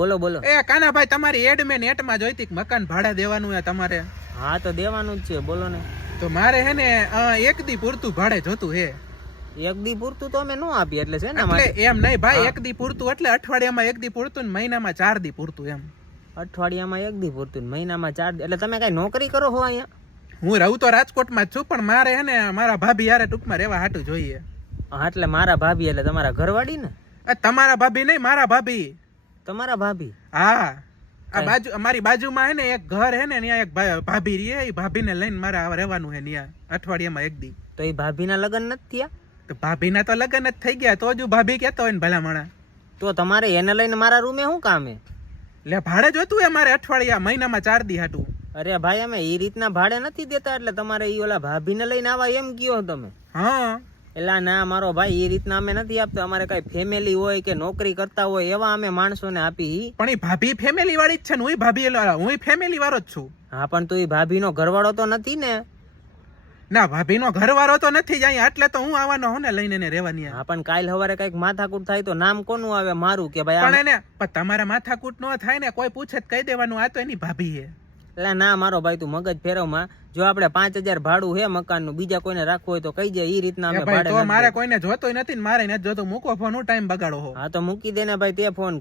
બોલો બોલો. એ કાનાભાઈ તમારી એડ મેં નેટમાં જોઈતી કે મકાન ભાડા દેવાનું હે તમારે. હા તો દેવાનું જ છે, બોલો ને. તો મારે હે ને એક દી પૂરતું ભાડે જોતું હે. એક દી પૂરતું તો અમે નો આપીએ એટલે છે ને એટલે એમ નહીં ભાઈ, એક દી પૂરતું એટલે અઠવાડિયામાં એક દી પૂરતું ને મહિનામાં 4 દી પૂરતું એમ. અઠવાડિયામાં એક દી પૂરતું ને મહિનામાં 4 દી. એટલે તમે કઈ નોકરી કરો છો અહીંયા? હું રહું તો રાજકોટમાં જ છું, પણ મારે હે ને મારા ભાભી યારે ટૂંકમાં રહેવા હાટું જોઈએ. હા એટલે મારા ભાભી એટલે તમારા ઘરવાળી ને? તમારા ભાભી નહીં, મારા ભાભી. તમારા ભાભી? હા, આ બાજુ અમારી બાજુમાં હે ને એક ઘર હે ને, ત્યાં એક ભાભી રહે. એ ભાભીને લઈને મારે રહેવાનું હે ત્યાં અઠવાડિયામાં એક દી. તો એ ભાભીના લગ્ન નથી થયા? તો ભાભીના તો લગ્ન જ થઈ ગયા, તો જ ભાભી કહેતો હોય ને ભલામણા. તો તમારે એને લઈને મારા રૂમે શું કામ હે? એટલે ભાડે જોતું હે મારે અઠવાડિયા મહિનામાં 4 દી હાટું. અરે ભાઈ અમે એ રીતના ભાડે નથી દેતા, એટલે તમારે ઈ ઓલા ભાભીને લઈને આવા એમ કયો તમે? હા એલા ના મારો ભાઈ, એ રીતના અમે નથી આપતા. અમારે કઈ ફેમિલી હોય કે નોકરી કરતા હોય એવા અમે માણસોને આપી. પણ એ ભાભી ફેમિલી વાળી જ છે ને, હું ફેમિલી વાળો જ છું. હા પણ તું એ ભાભીનો ઘરવાળો તો નથી ને? ના, ભાભીનો ઘરવાળો તો નથી જ અહીંયા, એટલે તો હું આવવાનો હું ને લઈને એને રહેવાની. હા પણ કાલ સવારે કઈક માથાકૂટ થાય તો નામ કોનું આવે? મારું કે ભાઈ? પણ એને તમારા માથાકૂટ ન થાય ને, કોઈ પૂછે તો કહી દેવાનું આ તો એની ભાભી છે. એટલે ના મારો ભાઈ, તું મગજ ફેરવમાં. જો આપણે 5000 ભાડું હે મકાનનું, બીજા કોઈને રાખવું હોય તો કહી જાય. એ રીતના અમે ભાડે. મારે કોઈને જોતોય નથી ને, મારે નથી જોતો. મૂકો ફોન, હું ટાઈમ બગાડો. હા તો મૂકી દે ને ભાઈ તે ફોન.